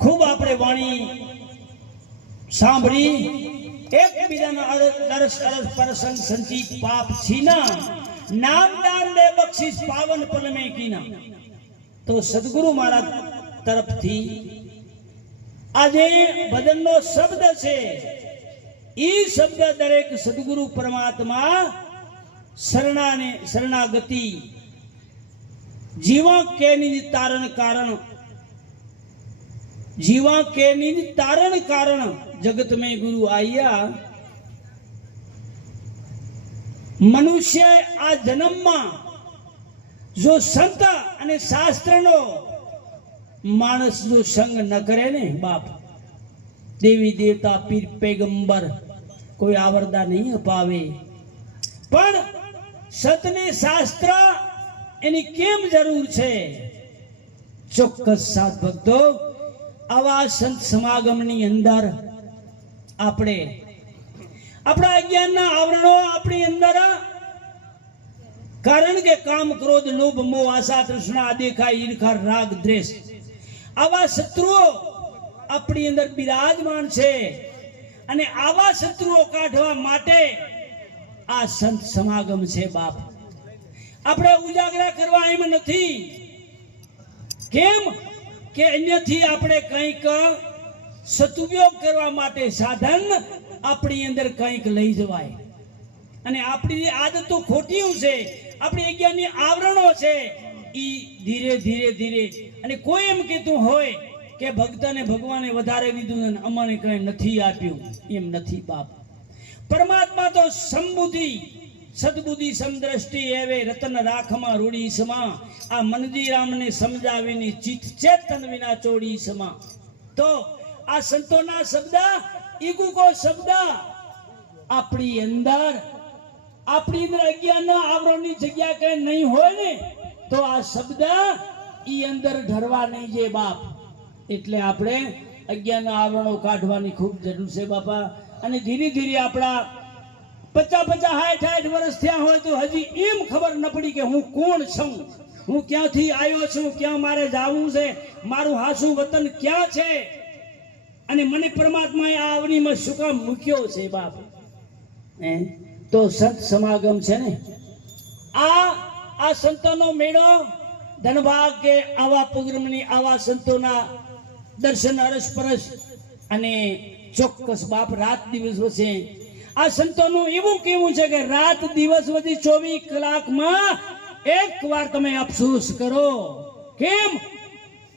खूब आपणे वाणी सांभळी एकबीजाना अरस परसंग संचित पाप छीना नाम दान दे बख्शिश पावन पल में कीना। तो सदगुरु महाराज तरफ थी आजे भजन नो शब्द छे ई शब्द दरेक सदगुरु परमात्मा शरणागति जीवा के निज तारण कारण जीवा के निज तारण कारण जगत में गुरु आया। मनुष्य आ जन्म में जो संत अने शास्त्र नो मानस जो संग न करे ने बाप देवी देवता पीर पैगंबर कोई आवरदा नहीं अपावे पण सतने शास्त्र एनी केम जरूर छे। चोक्कस साथ भक्तो आवा संत समागमनी अंदर आपणे अपना अज्ञानना आवरणो अपनी अंदर कारण के काम क्रोध लोभ मोह आशा तृष्णा अदेखा ईर्षा राग द्वेष आवा शत्रुओ अपनी अंदर विराजमान छे अने आवा शत्रुओ काढवा माटे आ संत समागम छे बाप। આપણે ઉજાગરા કરવા એમ નથી કેમ કે અહીંયાથી આપણે કંઈક સદુપયોગ કરવા માટે સાધન આપણી અંદર કંઈક લઈ જવાય અને આપણી આદતો ખોટીઓ છે આપણી અજ્ઞાનની આવરણો છે ઈ ધીરે ધીરે ધીરે અને કોઈ એમ કહેતું હોય કે ભક્તને ભગવાને વધારે દીધું ને અમને કંઈ નથી આપ્યું એમ નથી બાપ। પરમાત્મા તો સંબુદ્ધિ सदबुद्धि समदृष्टि एवे रतन राखमा रूढ़ी समा आ मनदीराम ने समझावीने चित चेतन विना चोड़ी समा। तो आ संतोना शब्द ईगु को शब्द अपनी अंदर अज्ञान आवरणनी जग्या के नहीं होय ने तो आ शब्द ई अंदर ढरवा नहीं जे बाप। एटले आपणे अज्ञान आवरणो काढवानी खूब जरूर छे बापा। अने धीरे धीरे आपड़ा 50-50 वर्ष थया होय तो हजी एम खबर न पड़ी कि हूँ कोण छूं हूँ क्यांथी आयो छूं क्या मारे जावुं छे मारू हासू वतन क्या छे अने मने परमात्माए आ आवनी में शुं काम मूक्यो छे बाप। तो संत समागम छे ने आ संतोनो मेळो धनभाग के आवा प्रोग्रामनी आवा संतोना दर्शन अरस परस अने चोक्कस बाप रात दिवस वचे आ संतों एवं केवुं छे के रात दिवस वधी 24 कलाक में एक बार तमे अफसोस करो केम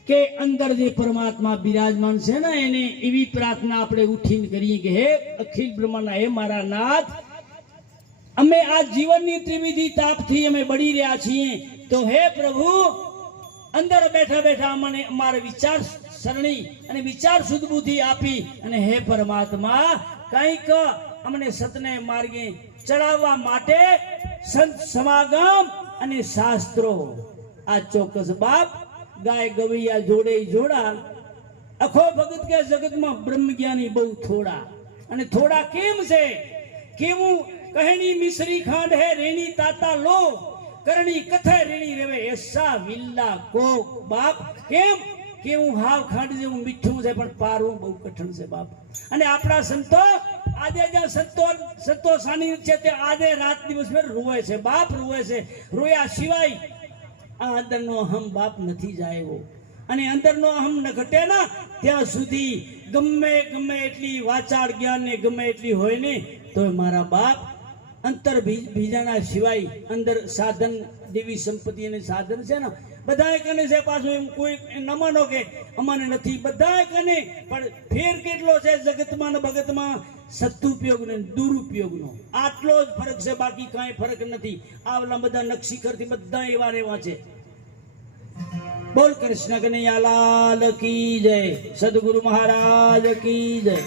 के अंदर जे परमात्मा विराजमान छे ने एने एवी प्रार्थना आपणे उठीने करीए के हे अखिल ब्रह्मांड हे मारा नाथ अमे आ जीवननी त्रिविधि तापथी अमे बड़ी रह्या छीए तो हे प्रभु अंदर बैठा बैठा अमने अमारे विचार सरणी अने विचार शुद्ध बुद्धि आपी अने हे परमात्मा कंईक अमने सतने मार्गे चढ़ावा माटे संत समागम अने शास्त्रों आ चौक्कस बाप गाय गवैया जोड़े जोड़ा अखो भगत के जगत में ब्रह्म ज्ञानी बहु थोड़ा अने थोड़ा केम से केवुं कहनी मिश्री खांड है रेणी ताता लो करणी कथे रेणी रेवे ऐसा विल्ला को बाप केम केवुं हाव खांड जेवुं मीठुं छे पण पारवुं बहु कठिन छे बाप। अने आपड़ा संतो आजे जो संतो सानी छे ते आजे रात दिवस में रोए छे बाप रोए छे रोया सिवाय आ अंदरनो हम बाप नथी जाएवो अने अंदरनो हम न घटे ना त्यां सुधी गमे गमे एटली वाचाळ ज्ञान ने गमे एटली होय ने तो मारा बाप अंतर बीजाना सिवाय अंदर साधन देवी संपत्ति ने साधन छे ना बधाए कने छे पाछो एम कोई न मानो के अमने नथी बधाए कने पण फेर केटलो छे जगत में ने भगत में सदुपयोग ने दुरुपयोग नो आटलो ज फरक छे बाकी काई फरक नथी। आवला बधा नक्षीकर थी बधा एवा रेवा छे। बोल कृष्ण कन्हैया लाल की जय सदगुरु महाराज की जय।